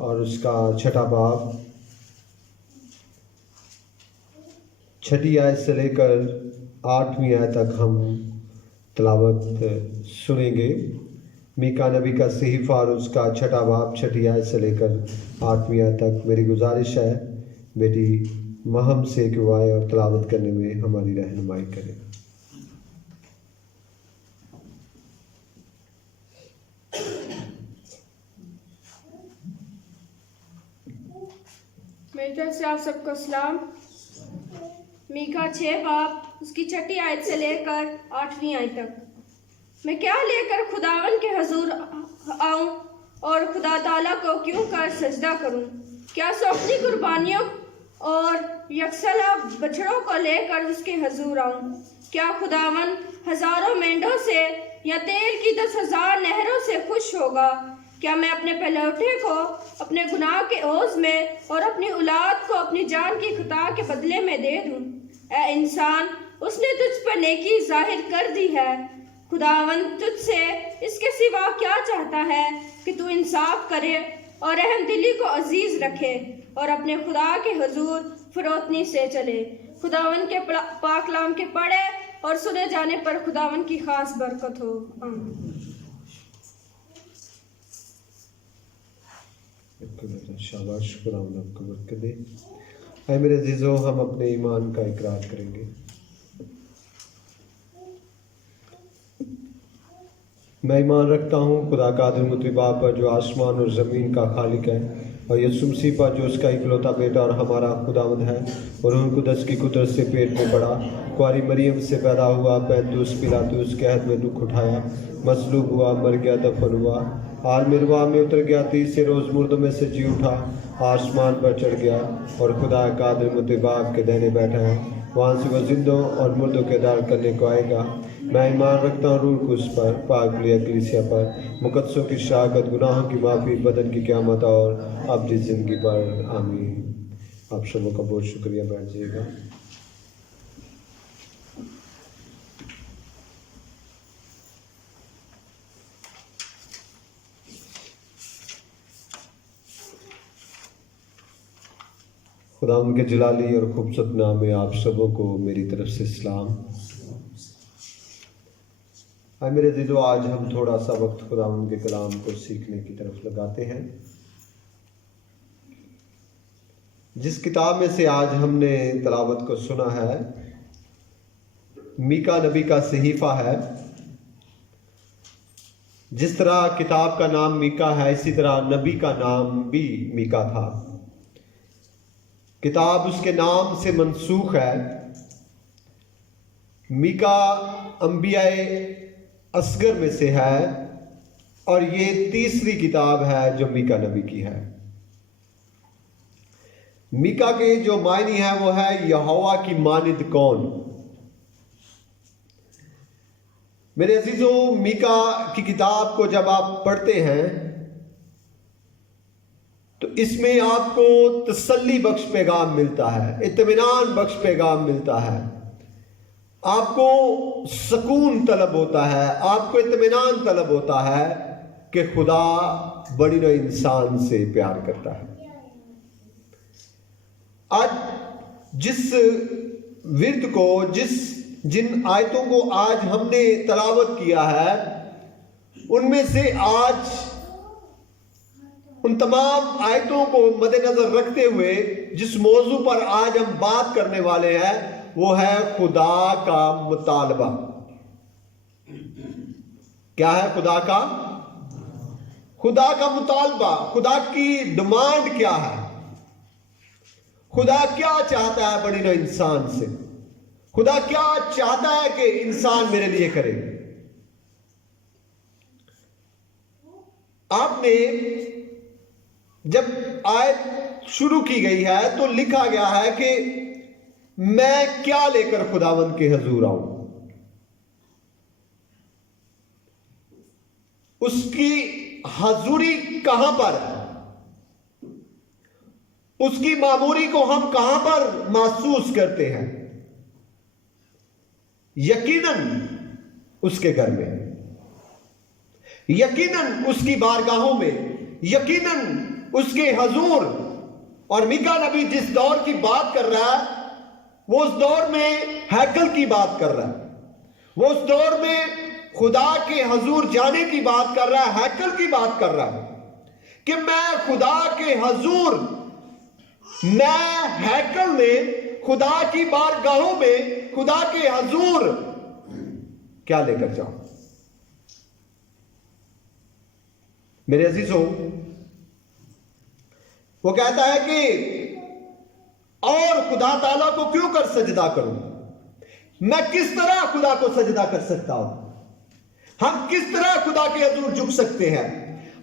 اور اس کا چھٹا باب 6 آیت سے لے کر 8 آیت تک ہم تلاوت سنیں گے۔ میکا نبی کا صحیفہ اور اس کا چھٹا باب 6 آیت سے لے کر 8 آیت تک۔ میری گزارش ہے بیٹی مہم سے کہ وہ آئے اور تلاوت کرنے میں ہماری رہنمائی کرے۔ میری طرف سے آپ سب کو سلام۔ میکا 6 باب اس کی 6 آیت سے لے کر 8 آیت تک۔ میں کیا لے کر خداون کے حضور آؤں اور خدا تعالیٰ کو کیوں کر سجدہ کروں؟ کیا سو اپنی قربانیوں اور یکسلہ بچڑوں کو لے کر اس کے حضور آؤں؟ کیا خداون ہزاروں مینڈوں سے یا تیل کی 10,000 نہروں سے خوش ہوگا؟ کیا میں اپنے پلوٹے کو اپنے گناہ کے عوض میں اور اپنی اولاد کو اپنی جان کی خطا کے بدلے میں دے دوں؟ اے انسان، اس نے تجھ پر نیکی ظاہر کر دی ہے۔ خداوند تجھ سے اس کے سوا کیا چاہتا ہے کہ تو انصاف کرے اور رحم دلی کو عزیز رکھے اور اپنے خدا کے حضور فروتنی سے چلے۔ خداوند کے پاک کلام کے پڑھے اور سنے جانے پر خداوند کی خاص برکت ہو۔ آمین۔ شاباش، شکر آپ کو برکت دے۔ اے میرے عزیزو، ہم اپنے ایمان کا اقرار کریں گے۔ میں ایمان رکھتا ہوں خدا قادر متعال پر جو آسمان اور زمین کا خالق ہے، اور یسوع مسیح پر جو اس کا اکلوتا بیٹا اور ہمارا خداوند ہے، اور روح القدس کی قدرت سے پیٹ میں پڑا، کنواری مریم سے پیدا ہوا، پینتوس پیلاطس کے عہد میں دکھ اٹھایا، مصلوب ہوا، مر گیا، دفن ہوا، عالم ارواح میں اتر گیا، تیسرے روز مردوں میں سے جی اٹھا، آسمان پر چڑھ گیا، اور خدا قادر متعال کے دہنے بیٹھا ہے، وہاں سے وہ زندوں اور مردوں کے دار کرنے کو آئے گا۔ میں ایمان رکھتا ہوں روح القدس پر، پاک کلیسیا پر، مقدسوں کی شراکت، گناہوں کی معافی، بدن کی قیامت اور ابدی زندگی پر۔ آمین۔ آپ سبوں کا بہت شکریہ، بیٹھ جائیے گا۔ خدا ان کے جلالی اور خوبصورت نام میں آپ سبوں کو میری طرف سے سلام۔ میرے عزیزو، آج ہم تھوڑا سا وقت خدا ان کے کلام کو سیکھنے کی طرف لگاتے ہیں۔ جس کتاب میں سے آج ہم نے تلاوت کو سنا ہے، میکا نبی کا صحیفہ ہے۔ جس طرح کتاب کا نام میکا ہے، اسی طرح نبی کا نام بھی میکا تھا۔ کتاب اس کے نام سے منسوخ ہے۔ میکا انبیاء اصغر میں سے ہے، اور یہ تیسری کتاب ہے جو میکا نبی کی ہے۔ میکا کے جو معنی ہے وہ ہے یہوہ کی مانند کون۔ میرے عزیزو، میکا کی کتاب کو جب آپ پڑھتے ہیں تو اس میں آپ کو تسلی بخش پیغام ملتا ہے، اطمینان بخش پیغام ملتا ہے، آپ کو سکون طلب ہوتا ہے، آپ کو اطمینان طلب ہوتا ہے کہ خدا بڑی نوع انسان سے پیار کرتا ہے۔ آج جس ورد کو، جن آیتوں کو آج ہم نے تلاوت کیا ہے، ان میں سے آج ان تمام آیتوں کو مد نظر رکھتے ہوئے جس موضوع پر آج ہم بات کرنے والے ہیں وہ ہے خدا کا مطالبہ۔ کیا ہے خدا کا مطالبہ؟ خدا کی ڈیمانڈ کیا ہے؟ خدا کیا چاہتا ہے بڑی نوع انسان سے؟ خدا کیا چاہتا ہے کہ انسان میرے لیے کرے؟ آپ نے جب آیت شروع کی گئی ہے تو لکھا گیا ہے کہ میں کیا لے کر خداوند کے حضور آؤں۔ اس کی حضوری کہاں پر ہے؟ اس کی معموری کو ہم کہاں پر محسوس کرتے ہیں؟ یقیناً اس کے گھر میں، یقیناً اس کی بارگاہوں میں، یقیناً اس کے حضور. اور میکا نبی جس دور کی بات کر رہا ہے وہ اس دور میں ہیکل کی بات کر رہا ہے, وہ اس دور میں خدا کے حضور جانے کی بات کر رہا ہے, ہیکل کی بات کر رہا ہے کہ میں خدا کے حضور, میں ہیکل میں, خدا کی بارگاہوں میں, خدا کے حضور کیا لے کر جاؤں. میرے عزیزوں, وہ کہتا ہے کہ اور خدا تعالیٰ کو کیوں کر سجدہ کروں, میں کس طرح خدا کو سجدہ کر سکتا ہوں, ہم کس طرح خدا کے حضور جھک سکتے ہیں,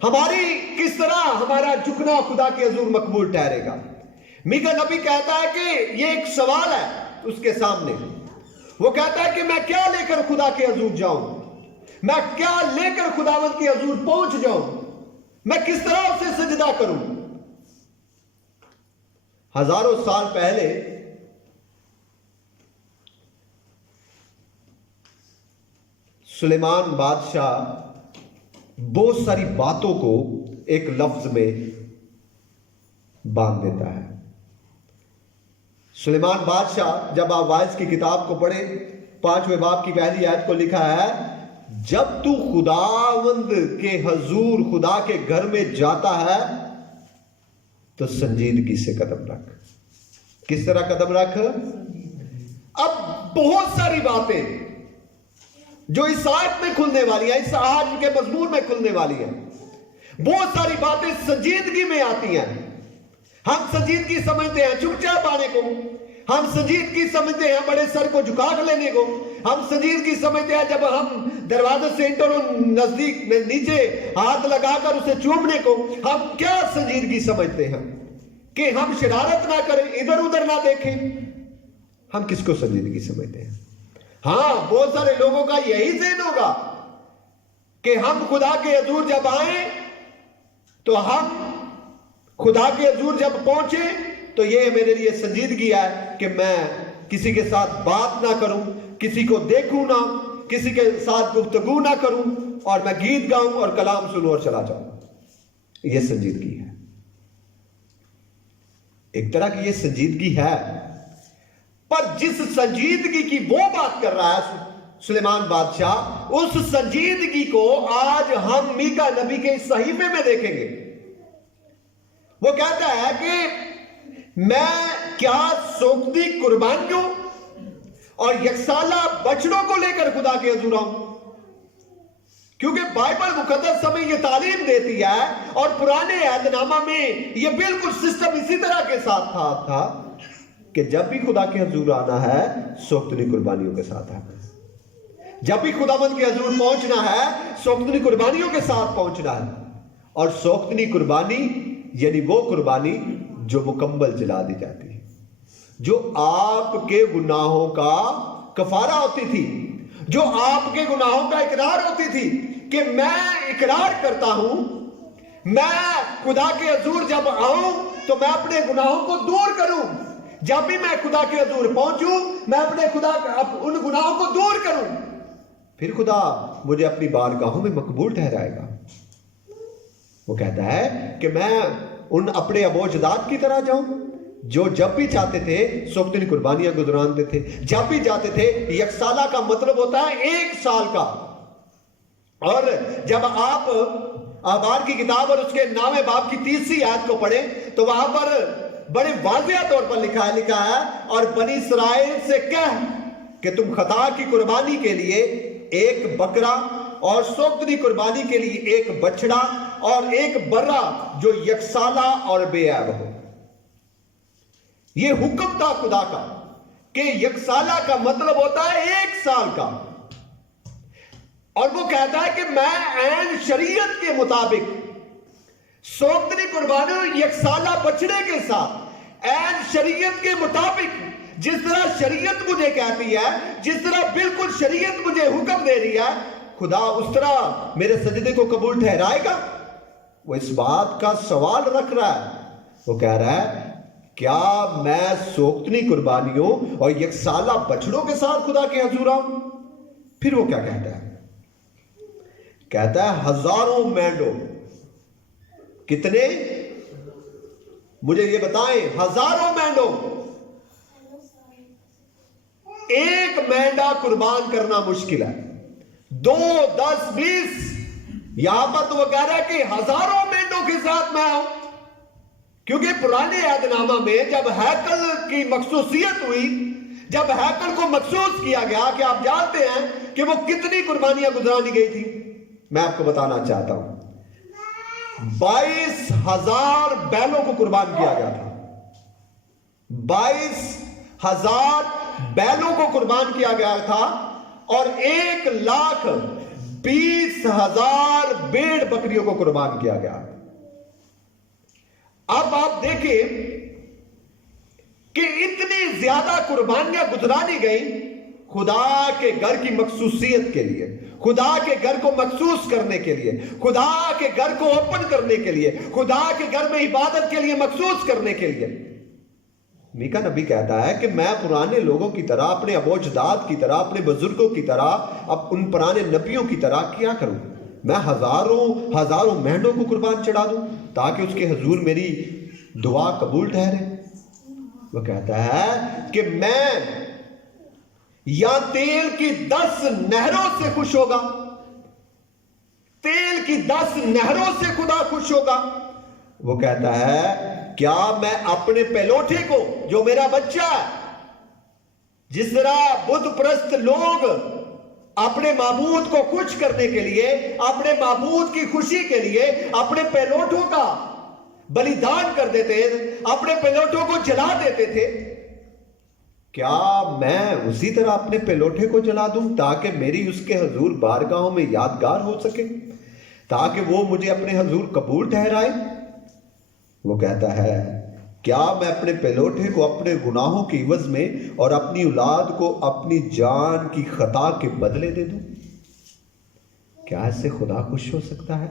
ہماری کس طرح ہمارا جھکنا خدا کے حضور مقبول ٹھہرے گا. میکا نبی کہتا ہے کہ یہ ایک سوال ہے اس کے سامنے. وہ کہتا ہے کہ میں کیا لے کر خدا کے حضور جاؤں, میں کیا لے کر خداوند کے حضور پہنچ جاؤں, میں کس طرح اسے سجدہ کروں. ہزاروں سال پہلے سلیمان بادشاہ بہت ساری باتوں کو ایک لفظ میں باندھ دیتا ہے. سلیمان بادشاہ, جب آپ وائس کی کتاب کو پڑھیں 5ویں باب کی پہلی آیت کو لکھا ہے, جب تو خداوند کے حضور خدا کے گھر میں جاتا ہے تو سنجیدگی سے قدم رکھ. کس طرح قدم رکھ؟ اب بہت ساری باتیں جو اس آیت میں کھلنے والی ہیں, اس آج کے مضمون میں کھلنے والی ہیں, بہت ساری باتیں سنجیدگی میں آتی ہیں. ہم سنجیدگی سمجھتے ہیں چپ چاپ آنے کو, ہم سنجیدگی سمجھتے ہیں بڑے سر کو جھکا کر لینے کو, ہم سنجیدگی سمجھتے ہیں جب ہم دروازے سے انٹر نزدیک میں نیچے ہاتھ لگا کر اسے چومنے کو. ہم کیا سنجیدگی سمجھتے ہیں کہ ہم شرارت نہ کریں, ادھر ادھر نہ دیکھیں. ہم کس کو سنجیدگی سمجھتے ہیں؟ ہاں, بہت سارے لوگوں کا یہی ذہن ہوگا کہ ہم خدا کے حضور جب آئیں تو ہم خدا کے حضور جب پہنچے تو یہ میرے لیے سنجیدگی ہے کہ میں کسی کے ساتھ بات نہ کروں, کسی کو دیکھوں نہ, کسی کے ساتھ گفتگو نہ کروں, اور میں گیت گاؤں اور کلام سنوں اور چلا جاؤں. یہ سنجیدگی ہے. ایک طرح کی یہ سنجیدگی ہے, پر جس سنجیدگی کی وہ بات کر رہا ہے سلیمان بادشاہ, اس سنجیدگی کو آج ہم میکا نبی کے اس صحیفے میں دیکھیں گے. وہ کہتا ہے کہ میں کیا سوگندی قربانیوں اور یکسالہ بچڑوں کو لے کر خدا کے حضور آؤں. کیونکہ بائبل مقدس ہمیں یہ تعلیم دیتی ہے, اور پرانے عہد نامہ میں یہ بالکل سسٹم اسی طرح کے ساتھ تھا کہ جب بھی خدا کے حضور آنا ہے سوگندی قربانیوں کے ساتھ آنا ہے, جب بھی خداوند کے حضور پہنچنا ہے سوگندی قربانیوں کے ساتھ پہنچنا ہے. اور سوگندی قربانی یعنی وہ قربانی جو مکمل جلا دی جاتی ہے, جو آپ کے گناہوں کا کفارہ ہوتی تھی, جو آپ کے گناہوں کا اقرار ہوتی تھی کہ میں اقرار کرتا ہوں, میں خدا کے حضور جب آؤں تو میں اپنے گناہوں کو دور کروں, جب بھی میں خدا کے حضور پہنچوں میں اپنے ان گناہوں کو دور کروں, پھر خدا مجھے اپنی بارگاہوں میں مقبول ٹھہرائے گا. وہ کہتا ہے کہ میں ان اپنے ابو اجداد کی طرح جاؤں جو جب بھی چاہتے تھے سوگندی قربانیاں گزرانتے تھے, جب بھی جاتے تھے. یکسالہ کا مطلب ہوتا ہے 1 سال کا. اور جب آپ احبار کی کتاب اور اس کے 9ویں باب کی 30 آیت کو پڑھیں تو وہاں پر بڑے واضح طور پر لکھا ہے اور بنی اسرائیل سے کہہ کہ تم خطا کی قربانی کے لیے 1 بکرا اور سوگندی قربانی کے لیے 1 بچڑا اور 1 برا جو یکسالہ اور بے عیب ہو. یہ حکم تھا خدا کا کہ یکسالہ کا مطلب ہوتا ہے 1 سال کا. اور وہ کہتا ہے کہ میں عین شریعت کے مطابق سوگندی قربانی یکسالہ بچڑے کے ساتھ عین شریعت کے مطابق, جس طرح شریعت مجھے کہتی ہے, جس طرح بالکل شریعت مجھے حکم دے رہی ہے, خدا اس طرح میرے سجدے کو قبول ٹھہرائے گا. وہ اس بات کا سوال رکھ رہا ہے. وہ کہہ رہا ہے کیا میں سوگندی قربانیوں اور یکسالہ بچڑوں کے ساتھ خدا کے حضور آؤں؟ پھر وہ کیا کہتا ہے؟ کہتا ہے 1000 مینڈوں. کتنے؟ مجھے یہ بتائیں، ہزاروں مینڈوں، ایک مینڈا قربان کرنا مشکل ہے، 2 10 20، یہاں پر تو وہ کہہ رہا ہے کہ ہزاروں مینڈوں کے ساتھ میں آؤں، کیونکہ پرانے عہد نامہ میں جب ہیکل کی مخصوصیت ہوئی، جب ہیکل کو مخصوص کیا گیا کہ آپ جانتے ہیں کہ وہ کتنی قربانیاں گزرانی گئی تھی، میں آپ کو بتانا چاہتا ہوں 22,000 بیلوں کو قربان کیا گیا تھا، 22,000 بیلوں کو قربان کیا گیا تھا، اور 1,20,000 بھیڑ بکریوں کو قربان کیا گیا۔ اب آپ دیکھیں کہ اتنی زیادہ قربانیاں گزرانی گئیں خدا کے گھر کی مخصوصیت کے لیے، خدا کے گھر کو مخصوص کرنے کے لیے، خدا کے گھر کو اوپن کرنے کے لیے، خدا کے گھر میں عبادت کے لیے مخصوص کرنے کے لیے۔ میکا نبی کہتا ہے کہ میں پرانے لوگوں کی طرح، اپنے ابو اجداد کی طرح، اپنے بزرگوں کی طرح، اب ان پرانے نبیوں کی طرح کیا کروں؟ میں ہزاروں مینڈوں کو قربان چڑھا دوں تاکہ اس کے حضور میری دعا قبول ٹھہرے؟ وہ کہتا ہے کہ میں یا تیل کی 10 نہروں سے خوش ہوگا، تیل کی 10 نہروں سے خدا خوش ہوگا۔ وہ کہتا ہے کیا میں اپنے پہلوٹے کو جو میرا بچہ ہے، جس طرح بت پرست لوگ اپنے معبود کو خوش کرنے کے لیے، اپنے معبود کی خوشی کے لیے اپنے پہلوٹوں کا بلیدان کر دیتے، اپنے پہلوٹوں کو جلا دیتے تھے، کیا میں اسی طرح اپنے پہلوٹے کو جلا دوں تاکہ میری اس کے حضور بارگاہوں میں یادگار ہو سکے، تاکہ وہ مجھے اپنے حضور قبول ٹھہرائے؟ وہ کہتا ہے کیا میں اپنے پہلوٹے کو اپنے گناہوں کی عوض میں اور اپنی اولاد کو اپنی جان کی خطا کے بدلے دے دوں؟ کیا اس سے خدا خوش ہو سکتا ہے؟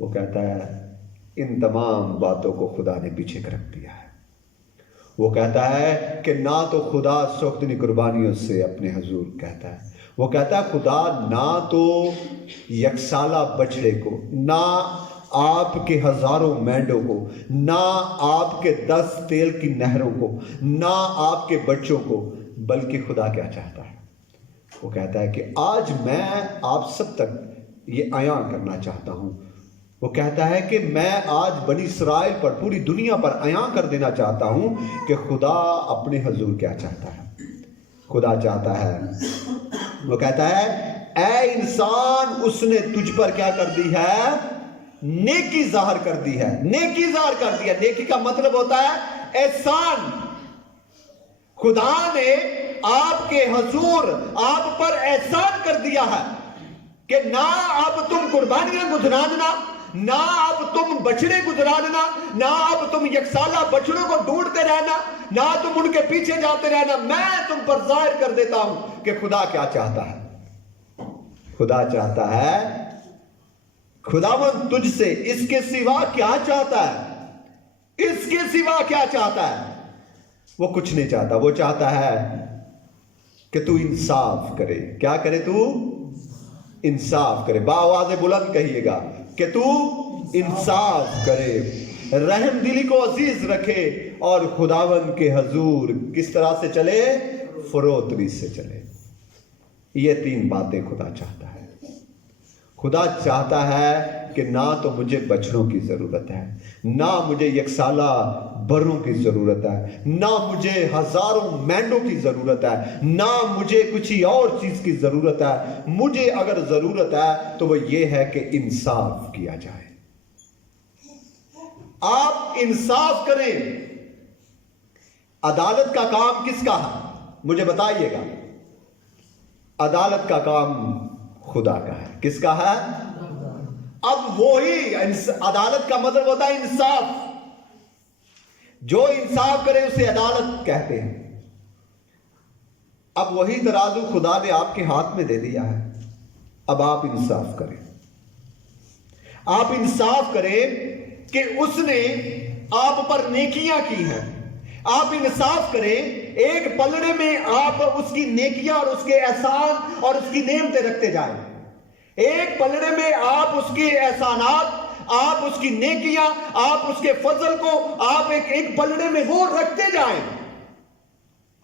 وہ کہتا ہے ان تمام باتوں کو خدا نے پیچھے رکھ دیا ہے۔ وہ کہتا ہے کہ نہ تو خدا سوختنی قربانیوں سے اپنے حضور کہتا ہے، وہ کہتا ہے خدا نہ تو یکسالہ بچڑے کو، نہ آپ کے ہزاروں مینڈوں کو، نہ آپ کے 10 تیل کی نہروں کو، نہ آپ کے بچوں کو، بلکہ خدا کیا چاہتا ہے؟ وہ کہتا ہے کہ آج میں آپ سب تک یہ عیاں کرنا چاہتا ہوں۔ وہ کہتا ہے کہ میں آج بنی اسرائیل پر، پوری دنیا پر عیاں کر دینا چاہتا ہوں کہ خدا اپنے حضور کیا چاہتا ہے۔ خدا چاہتا ہے، وہ کہتا ہے اے انسان، اس نے تجھ پر کیا کر دی ہے؟ نیکی ظاہر کر دی ہے، نیکی ظاہر کر دی ہے۔ نیکی کا مطلب ہوتا ہے احسان۔ خدا نے آپ کے حضور آپ پر احسان کر دیا ہے کہ نہ اب تم قربانیاں گزرانا، نہ اب تم بچڑے گزرانا، نہ اب تم یکسالہ بچڑوں کو ڈھونڈتے رہنا، نہ تم ان کے پیچھے جاتے رہنا، میں تم پر ظاہر کر دیتا ہوں کہ خدا کیا چاہتا ہے۔ خدا چاہتا ہے، خداوند تجھ سے اس کے سوا کیا چاہتا ہے؟ اس کے سوا کیا چاہتا ہے؟ وہ کچھ نہیں چاہتا، وہ چاہتا ہے کہ تو انصاف کرے۔ کیا کرے؟ تو انصاف کرے۔ بآواز بلند کہیے گا کہ تو انصاف کرے، رحم دلی کو عزیز رکھے، اور خداوند کے حضور کس طرح سے چلے؟ فروتنی سے چلے۔ یہ 3 باتیں خدا چاہتا ہے۔ خدا چاہتا ہے کہ نہ تو مجھے بچڑوں کی ضرورت ہے، نہ مجھے یکسالہ بروں کی ضرورت ہے، نہ مجھے ہزاروں مینڈوں کی ضرورت ہے، نہ مجھے کچھ اور چیز کی ضرورت ہے۔ مجھے اگر ضرورت ہے تو وہ یہ ہے کہ انصاف کیا جائے۔ آپ انصاف کریں۔ عدالت کا کام کس کا ہے؟ مجھے بتائیے گا۔ عدالت کا کام خدا کا ہے۔ کس کا ہے؟ اب وہی عدالت کا مطلب ہوتا ہے انصاف۔ جو انصاف کرے اسے عدالت کہتے ہیں۔ اب وہی ترازو خدا نے آپ کے ہاتھ میں دے دیا ہے۔ اب آپ انصاف کریں۔ آپ انصاف کریں کہ اس نے آپ پر نیکیاں کی ہیں۔ آپ انصاف کریں، ایک پلڑے میں آپ اس کی نیکیاں اور اس کے احسان اور اس کی نعمتیں رکھتے جائیں۔ ایک پلڑے میں آپ اس کے احسانات، آپ اس کی نیکیاں، آپ اس کے فضل کو آپ ایک پلڑے میں وہ رکھتے جائیں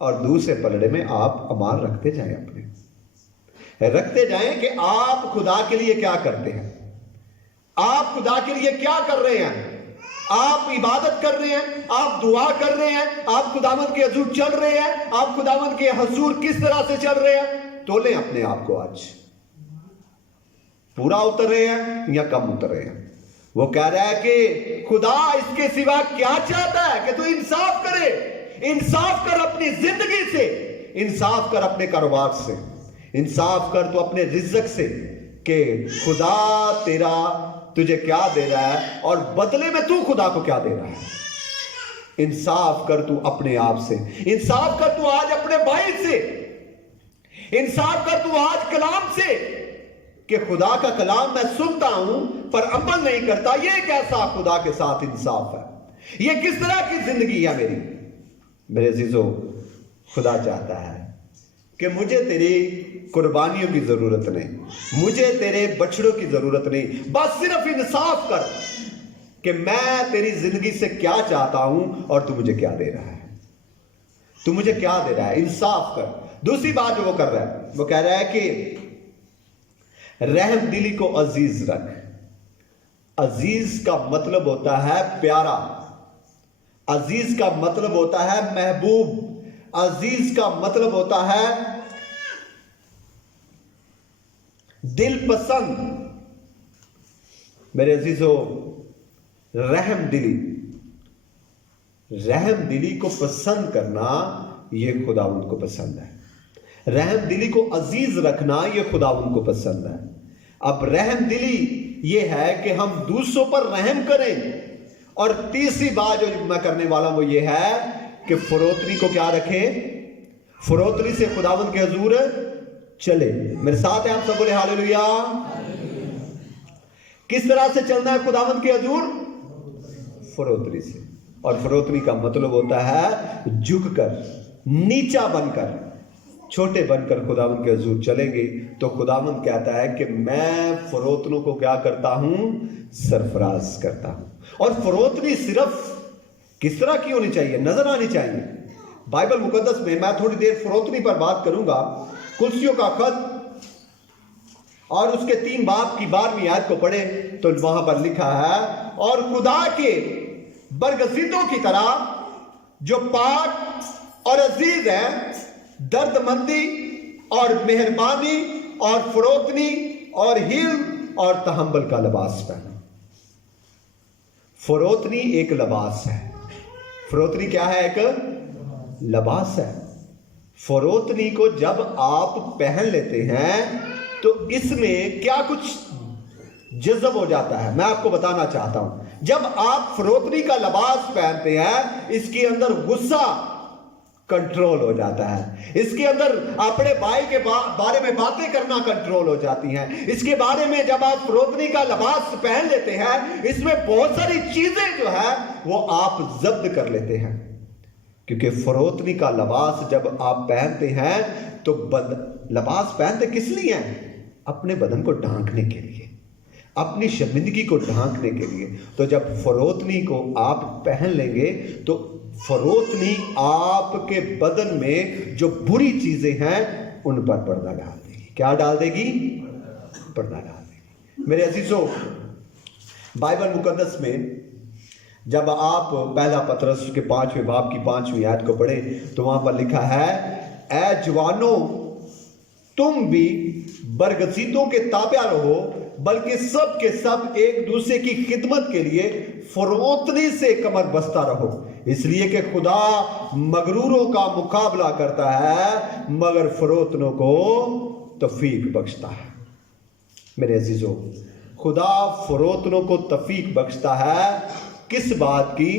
اور دوسرے پلڑے میں آپ امان رکھتے جائیں، اپنے رکھتے جائیں کہ آپ خدا کے لیے کیا کرتے ہیں، آپ خدا کے لیے کیا کر رہے ہیں، آپ عبادت کر رہے ہیں، آپ دعا کر رہے ہیں، آپ خداوند کے حضور چل رہے ہیں، آپ خداوند کے حضور کس طرح سے چل رہے ہیں۔ تولیں اپنے آپ کو آج، پورا اتر رہے ہیں یا کم اتر رہے ہیں۔ وہ کہہ رہا ہے کہ خدا اس کے سوا کیا چاہتا ہے کہ تو انصاف کرے، انصاف کر اپنی زندگی سے، انصاف کر اپنے کاروبار سے، انصاف کر تو اپنے رزق سے، کہ خدا تیرا تجھے کیا دے رہا ہے اور بدلے میں تو خدا کو کیا دے رہا ہے۔ انصاف کر تو اپنے آپ سے، انصاف کر تو آج اپنے بھائی سے، انصاف کر تو آج کلام سے، کہ خدا کا کلام میں سنتا ہوں پر عمل نہیں کرتا، یہ کیسا خدا کے ساتھ انصاف ہے، یہ کس طرح کی زندگی ہے میری۔ میرے عزیزو، خدا چاہتا ہے کہ مجھے تیری قربانیوں کی ضرورت نہیں، مجھے تیرے بچڑوں کی ضرورت نہیں، بس صرف انصاف کر کہ میں تیری زندگی سے کیا چاہتا ہوں اور تو مجھے کیا دے رہا ہے، تو مجھے کیا دے رہا ہے، انصاف کر۔ دوسری بات جو وہ کر رہا ہے، وہ کہہ رہا ہے کہ رحم دلی کو عزیز رکھ۔ عزیز کا مطلب ہوتا ہے پیارا، عزیز کا مطلب ہوتا ہے محبوب، عزیز کا مطلب ہوتا ہے دل پسند۔ میرے عزیزو، رحم دلی کو پسند کرنا یہ خداوند کو پسند ہے، رحم دلی کو عزیز رکھنا یہ خداوند کو پسند ہے۔ اب رحم دلی یہ ہے کہ ہم دوسروں پر رحم کریں، اور تیسری بات جو میں کرنے والا وہ یہ ہے کہ فروتنی کو کیا رکھیں، فروتنی سے خداوند کے حضور چلے۔ میرے ساتھ ہیں آپ سب، بولے ہاللیلویا۔ کس طرح سے چلنا ہے خداوند کے حضور؟ فروتنی سے، اور فروتنی کا مطلب ہوتا ہے جھک کر، نیچا بن کر، چھوٹے بن کر خداوند کے حضور چلیں گے تو خداوند کہتا ہے کہ میں فروتنوں کو کیا کرتا ہوں؟ سرفراز کرتا ہوں۔ اور فروتنی صرف کس طرح کی ہونی چاہیے؟ نظر آنی چاہیے۔ بائبل مقدس میں خود دیر فروتنی پر بات کروں گا۔ کلسیوں کا خط اور اس کے 3 باب کی 12ویں آیت کو پڑھے تو وہاں پر لکھا ہے، اور خدا کے برگزیدوں کی طرح جو پاک اور عزیز ہے، درد مندی اور مہربانی اور فروتنی اور حلم اور تحمل کا لباس پہنا۔ فروتنی ایک لباس ہے۔ فروتنی کیا ہے؟ ایک لباس ہے۔ فروتنی کو جب آپ پہن لیتے ہیں تو اس میں کیا کچھ جذب ہو جاتا ہے، میں آپ کو بتانا چاہتا ہوں۔ جب آپ فروتنی کا لباس پہنتے ہیں، اس کے اندر غصہ کنٹرول ہو جاتا ہے، اس کے اندر اپنے بھائی کے بارے میں باتیں کرنا کنٹرول ہو جاتی ہیں، اس کے بارے میں جب آپ فروتنی کا لباس پہن لیتے ہیں، اس میں بہت ساری چیزیں جو ہے وہ آپ ضبط کر لیتے ہیں، کیونکہ فروتنی کا لباس جب آپ پہنتے ہیں تو لباس پہنتے کس لیے ہیں؟ اپنے بدن کو ڈھانکنے کے لیے، اپنی شرمندگی کو ڈھانکنے کے لیے۔ تو جب فروتنی کو آپ پہن لیں گے تو فروتنی آپ کے بدن میں جو بری چیزیں ہیں ان پر پردہ ڈال دے گی۔ کیا ڈال دے گی؟ پردہ ڈال دے گی۔ میرے عزیزو، بائبل مقدس میں جب آپ پہلا پطرس کے 5ویں باب کی 5ویں آیت کو پڑھیں تو وہاں پر لکھا ہے، اے جوانوں تم بھی برگزیدوں کے تابع رہو، بلکہ سب کے سب ایک دوسرے کی خدمت کے لیے فروتنی سے کمر بستہ رہو، اس لیے کہ خدا مغروروں کا مقابلہ کرتا ہے مگر فروتنوں کو توفیق بخشتا ہے۔ میرے عزیزو، خدا فروتنوں کو توفیق بخشتا ہے کس بات کی؟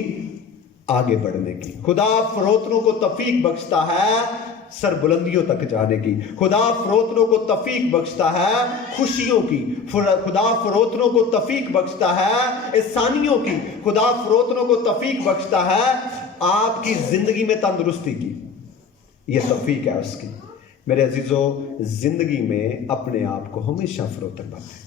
آگے بڑھنے کی۔ خدا فروتنوں کو توفیق بخشتا ہے سر بلندیوں تک جانے کی۔ خدا فروتنوں کو توفیق بخشتا ہے خوشیوں کی۔ خدا فروتنوں کو توفیق بخشتا ہے احسانیوں کی۔ خدا فروتنوں کو توفیق بخشتا ہے آپ کی زندگی میں تندرستی کی۔ یہ توفیق ہے اس کی۔ میرے عزیزو، زندگی میں اپنے آپ کو ہمیشہ فروتن بنائیں،